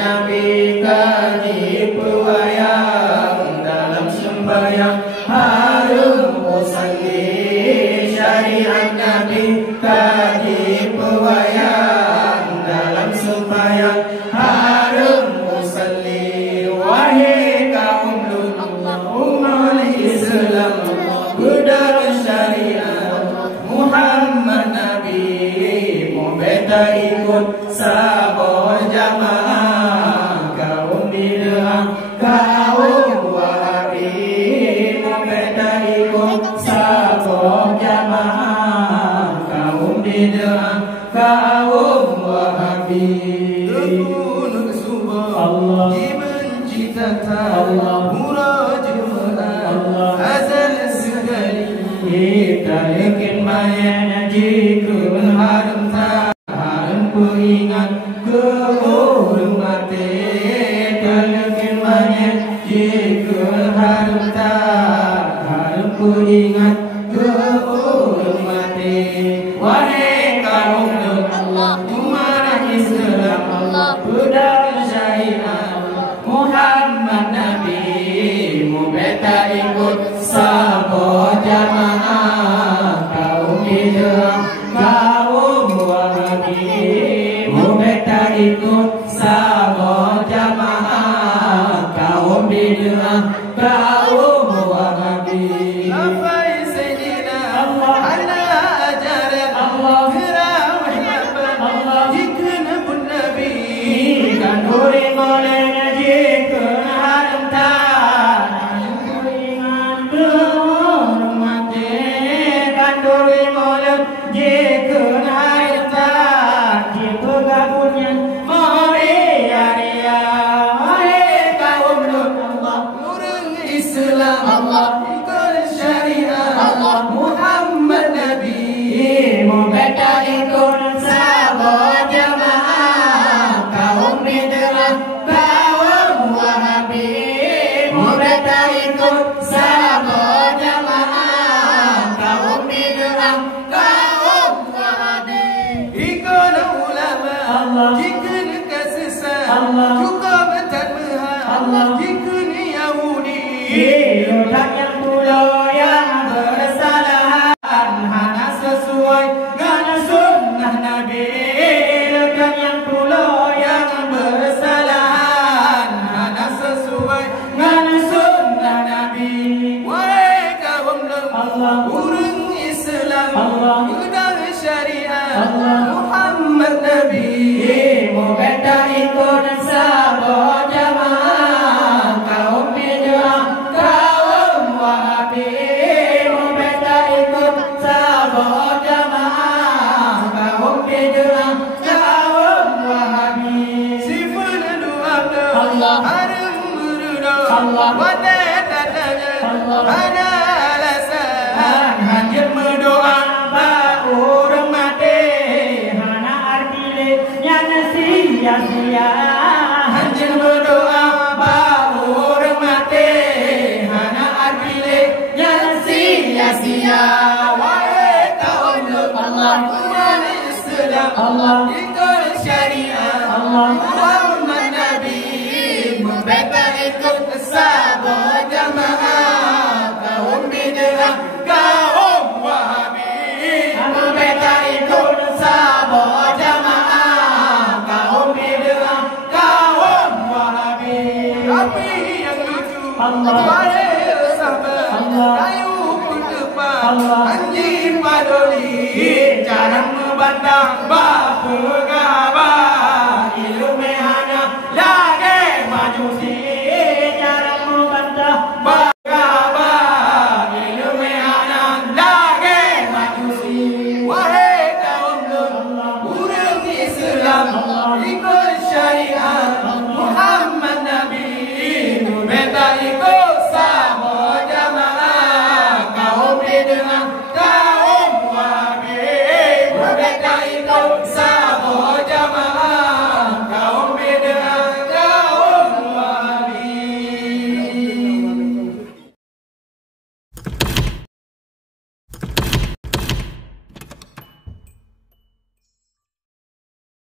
Nabi kaji pewayang dalam sembahyang harum usalli. Syariat Nabi kaji pewayang dalam sembahyang harum usalli. Wahai kaum Lut, umat Islam, budaya syariat Muhammad Nabi, mau beta ikut sabor jamaah. Kaum bid'ah, kaum Wahabi, mau beta ikut sabor jamaah. Kaum bid'ah, kaum Wahabi. Allah dibenci tata murad Allah azal segala kita yakin maya jikun harum ta harum ku ingat ke urung mati. Kita yakin maya jikun harum ta harum ku ingat ke urung mati. Wahai kaum Lut, umat Islam, budaya syariat Muhammad Nabi, mau beta ikut sabor jamaah. Kaum bid'ah, kaum Wahabi, mau beta ikut sabor jamaah. Kaum bid'ah, kaum Wahabi. Lafai Sayyidina Allah ala ajaran Allah firawah Allah jikun pun Nabi kan duri molenya jikun harum ta ingat belum mati. Kan duri molen jikun harum ta jiku gabunnya moria ria. Wahai kaum Lut, urang Islam Allah ikut syariat Allah Muhammad Nabi, mau beta ikut sabor jamaah. Kaum bid'ah, kaum Wahabi, mau beta ikut sabor jamaah. Kaum bid'ah, kaum Wahabi. Ikut ulama Allah jikun kesesat Allah juga bertanmah Allah jikun Yahudi. Letak yang pula yang bersalahan hana sesuai dengan sunnah Nabi. Letak yang pula yang bersalahan hana sesuai dengan sunnah Nabi. Wahai kaum Lut, urang Islam, budaya syariat Muhammad Nabi, mau beta ikut sabor jamaah. Kaum bid'ah, kaum Wahabi, mau beta ikut sabor jamaah. Kaum bid'ah, kaum Wahabi. Sifun doa Allah harum berdoa Allah wadah tadanya ada alasan hanya berdoa ba urang mati. Hana artile nyana sia-sia hanya berdoa ba urang mati. Hana artile nyana sia-sia. Wahai kaum Lut, umat Islam Allah ikut syariat Allah Muhammad Nabi, mau beta ikut sabor jamaah. Kaum bid'ah, kaum Wahabi, mau beta ikut sabor jamaah. Kaum bid'ah, kaum Wahabi. Tapi yang lucu wahai sahabat kayu pun depan anjing padoli jarang membandang bapa gabar.